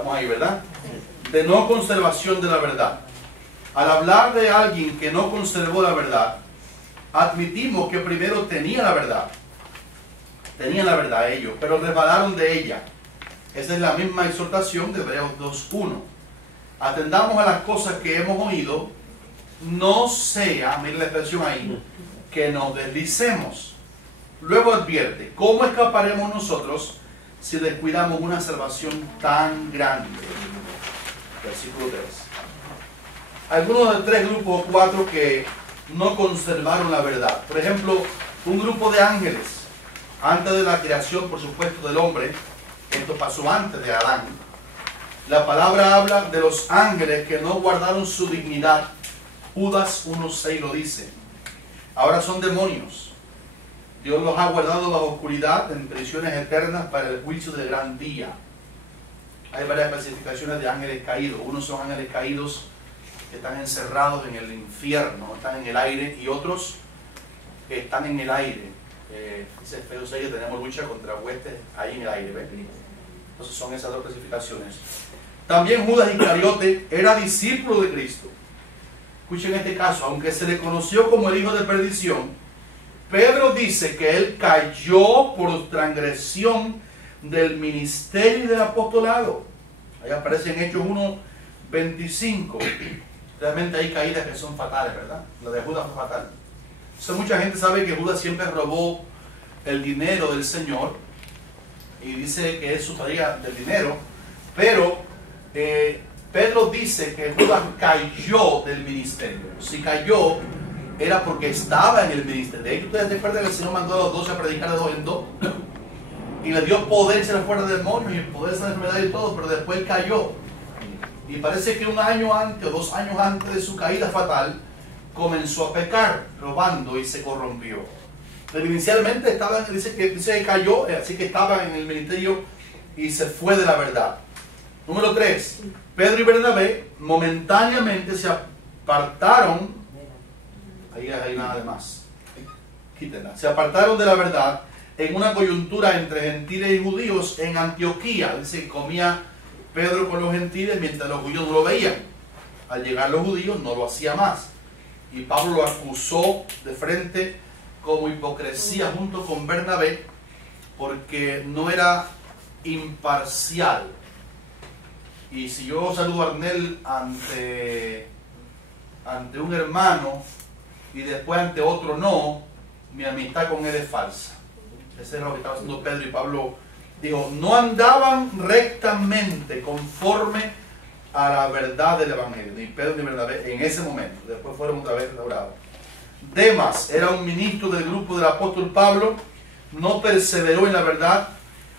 Estamos ahí, ¿verdad? De no conservación de la verdad. Al hablar de alguien que no conservó la verdad, admitimos que primero tenía la verdad. Tenían la verdad ellos, pero resbalaron de ella. Esa es la misma exhortación de Hebreos 2:1. Atendamos a las cosas que hemos oído, no sea, miren la expresión ahí, que nos deslicemos. Luego advierte, ¿cómo escaparemos nosotros si descuidamos una salvación tan grande? Versículo 3. Algunos de 3 grupos o 4 que no conservaron la verdad. Por ejemplo, un grupo de ángeles. Antes de la creación, por supuesto, del hombre, esto pasó antes de Adán. La palabra habla de los ángeles que no guardaron su dignidad. Judas 1:6 lo dice. Ahora son demonios. Dios los ha guardado bajo oscuridad en prisiones eternas para el juicio del gran día. Hay varias clasificaciones de ángeles caídos. Unos son ángeles caídos que están encerrados en el infierno, están en el aire, y otros que están en el aire. Dice Efesios 6 que tenemos lucha contra huestes ahí en el aire, ¿ves? Entonces son esas 2 clasificaciones. También Judas Iscariote era discípulo de Cristo. Escuchen este caso, aunque se le conoció como el hijo de perdición, Pedro dice que él cayó por transgresión del ministerio y del apostolado. Ahí aparece en Hechos 1:25. Realmente hay caídas que son fatales, ¿verdad? La de Judas fue fatal. Entonces, mucha gente sabe que Judas siempre robó el dinero del Señor y dice que él sustraía del dinero, pero Pedro dice que Judas cayó del ministerio. Si cayó, era porque estaba en el ministerio. De hecho, ustedes recuerdan que el Señor mandó a los 12 a predicar de 2 en 2 y le dio poder echar fuera de demonios y el poder de la enfermedad y todo, pero después cayó. Y parece que 1 año antes o 2 años antes de su caída fatal, comenzó a pecar, robando, y se corrompió. Pero inicialmente dice que cayó, así que estaba en el ministerio y se fue de la verdad. Número 3. Pedro y Bernabé momentáneamente se apartaron. Ahí hay nada de más. Quítenla. Se apartaron de la verdad en una coyuntura entre gentiles y judíos en Antioquía. Dice que comía Pedro con los gentiles mientras los judíos no lo veían. Al llegar los judíos no lo hacía más. Y Pablo lo acusó de frente como hipocresía junto con Bernabé, porque no era imparcial. Y si yo saludo a Arnel ante un hermano y después ante otro no, mi amistad con él es falsa. Ese es lo que estaba haciendo Pedro, y Pablo dijo, no andaban rectamente conforme a la verdad del Evangelio, ni Pedro ni Bernabé en ese momento. Después fueron otra vez restaurados. Demas era un ministro del grupo del apóstol Pablo, no perseveró en la verdad,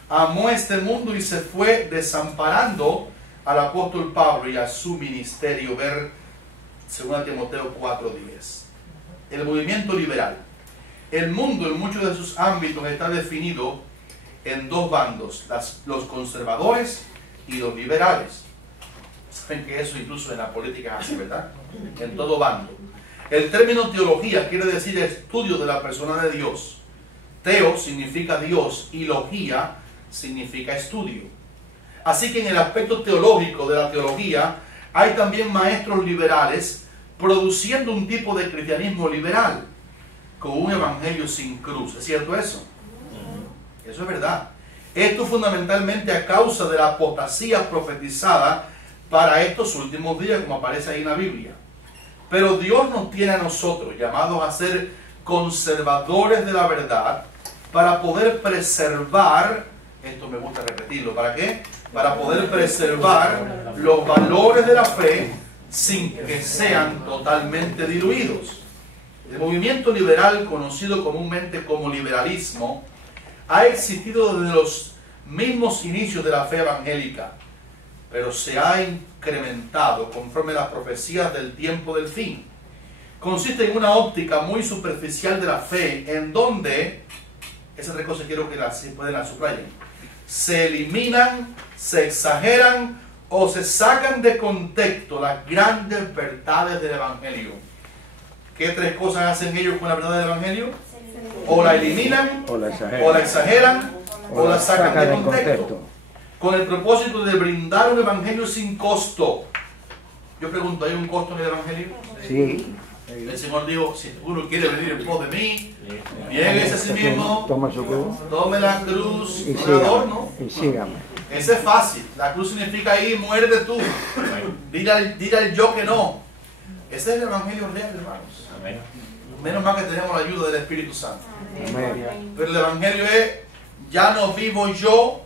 amó este mundo y se fue desamparando al apóstol Pablo y a su ministerio. Ver 2 Timoteo 4:10. El movimiento liberal. El mundo en muchos de sus ámbitos está definido en 2 bandos, los conservadores y los liberales. Saben que eso incluso en la política es así, ¿verdad? En todo bando. El término teología quiere decir estudio de la persona de Dios. Teo significa Dios y logía significa estudio. Así que en el aspecto teológico de la teología hay también maestros liberales produciendo un tipo de cristianismo liberal con un evangelio sin cruz. ¿Es cierto eso? Eso es verdad. Esto fundamentalmente a causa de la apostasía profetizada para estos últimos días, como aparece ahí en la Biblia. Pero Dios nos tiene a nosotros llamados a ser conservadores de la verdad para poder preservar, esto me gusta repetirlo, ¿para qué? Para poder preservar los valores de la fe sin que sean totalmente diluidos. El movimiento liberal, conocido comúnmente como liberalismo, ha existido desde los mismos inicios de la fe evangélica, pero se ha incrementado conforme las profecías del tiempo del fin. Consiste en una óptica muy superficial de la fe, en donde, esas 3 cosas quiero que pueden subrayen, se eliminan, se exageran o se sacan de contexto las grandes verdades del Evangelio. ¿Qué 3 cosas hacen ellos con la verdad del Evangelio? O la eliminan, o la exageran, o la sacan de contexto. con el propósito de brindar un evangelio sin costo. Yo pregunto, ¿hay un costo en el evangelio? Sí. El Señor dijo, si uno quiere venir en pos de mí, niéguese a sí mismo, Toma su cruz tome la cruz, y no la adorno. sígame. Ese es fácil. La cruz significa ahí, muerde tú. Dile al yo que no. Ese es el evangelio real, hermanos. Amén. Menos mal que tenemos la ayuda del Espíritu Santo. Amén. Pero el evangelio es, ya no vivo yo,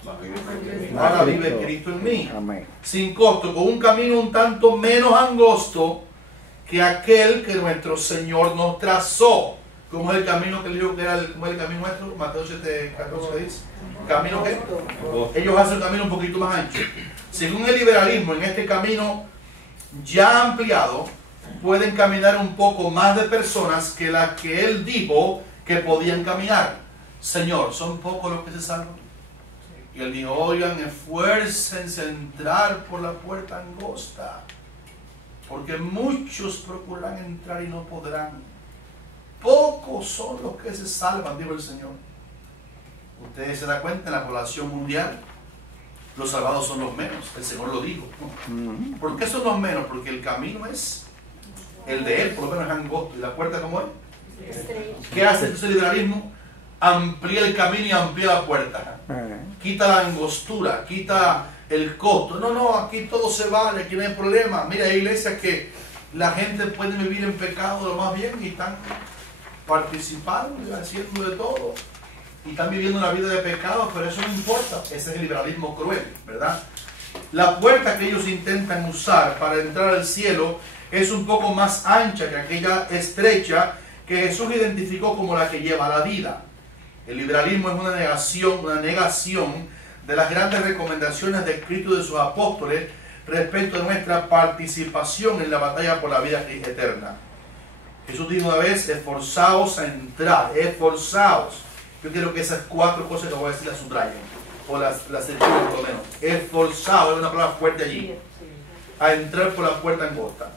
ahora vive Cristo en mí. Amén. Sin costo, con un camino un tanto menos angosto que aquel que nuestro Señor nos trazó. ¿Cómo es el camino que él dijo que era cómo es el camino nuestro? Mateo 7:14 dice. ¿Camino qué? Ellos hacen el camino un poquito más ancho. Según el liberalismo, en este camino ya ampliado, pueden caminar un poco más de personas que las que él dijo que podían caminar. Señor, ¿son pocos los que se salvan? Y él dijo, oigan, esfuércense a entrar por la puerta angosta, porque muchos procurarán entrar y no podrán. Pocos son los que se salvan, dijo el Señor. Ustedes se dan cuenta, en la población mundial, los salvados son los menos. El Señor lo dijo. ¿Por qué son los menos? Porque el camino es el de Él, por lo menos es angosto. ¿Y la puerta cómo es? ¿Qué hace el liberalismo? Amplía el camino y amplía la puerta. Quita la angostura, quita el costo. No, aquí todo se vale, aquí no hay problema. Mira, hay iglesias que la gente puede vivir en pecado lo más bien y están participando y haciendo de todo. Y están viviendo una vida de pecado, pero eso no importa. Ese es el liberalismo cruel, ¿verdad? La puerta que ellos intentan usar para entrar al cielo es un poco más ancha que aquella estrecha que Jesús identificó como la que lleva a la vida. El liberalismo es una negación de las grandes recomendaciones descritas de sus apóstoles respecto a nuestra participación en la batalla por la vida eterna. Jesús dijo una vez, esforzaos a entrar, esforzaos. Yo quiero que esas 4 cosas que voy a decir las subrayen, o las escriban por lo menos. Esforzaos, es una palabra fuerte allí, a entrar por la puerta angosta.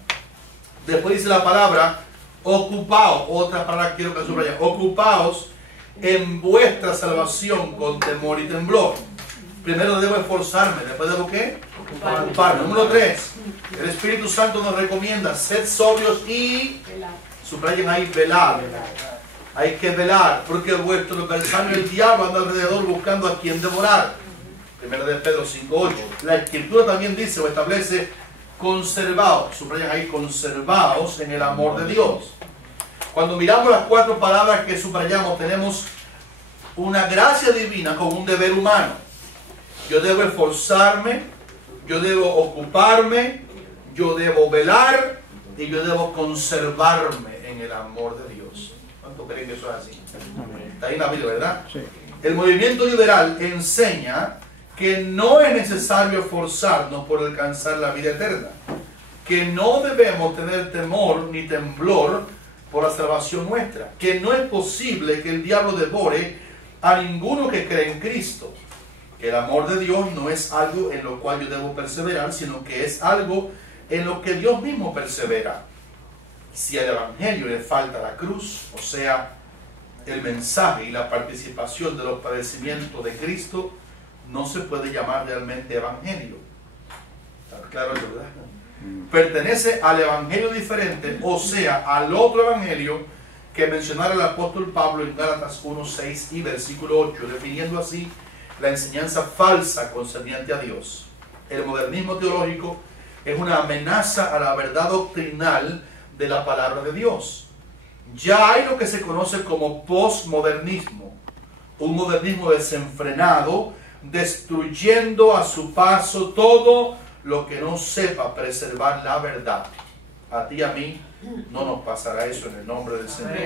Después dice la palabra, ocupaos, otra palabra que quiero que subrayen, ocupaos en vuestra salvación con temor y temblor. Primero debo esforzarme, después debo ¿qué? Ocuparme. Número 3, el Espíritu Santo nos recomienda, sed sobrios y subrayen ahí, velar. Hay que velar, porque vuestro adversario el diablo anda alrededor buscando a quien devorar. Primero de Pedro 5:8. La Escritura también dice o establece, conservaos, subrayan ahí, conservaos en el amor de Dios. Cuando miramos las 4 palabras que subrayamos, tenemos una gracia divina con un deber humano. Yo debo esforzarme, yo debo ocuparme, yo debo velar y yo debo conservarme en el amor de Dios. ¿Cuánto creen que eso es así? Está ahí en la Biblia, ¿verdad? Sí. El movimiento liberal enseña que no es necesario esforzarnos por alcanzar la vida eterna, que no debemos tener temor ni temblor por la salvación nuestra, que no es posible que el diablo devore a ninguno que cree en Cristo. El amor de Dios no es algo en lo cual yo debo perseverar, sino que es algo en lo que Dios mismo persevera. Si al Evangelio le falta la cruz, o sea, el mensaje y la participación de los padecimientos de Cristo, no se puede llamar realmente Evangelio. ¿Está claro eso, verdad? Pertenece al Evangelio diferente, o sea, al otro Evangelio que mencionara el apóstol Pablo en Gálatas 1:6 y versículo 8, definiendo así la enseñanza falsa concerniente a Dios. El modernismo teológico es una amenaza a la verdad doctrinal de la palabra de Dios. Ya hay lo que se conoce como posmodernismo, un modernismo desenfrenado, destruyendo a su paso todo lo que no sepa preservar la verdad. A ti y a mí no nos pasará eso en el nombre del Señor.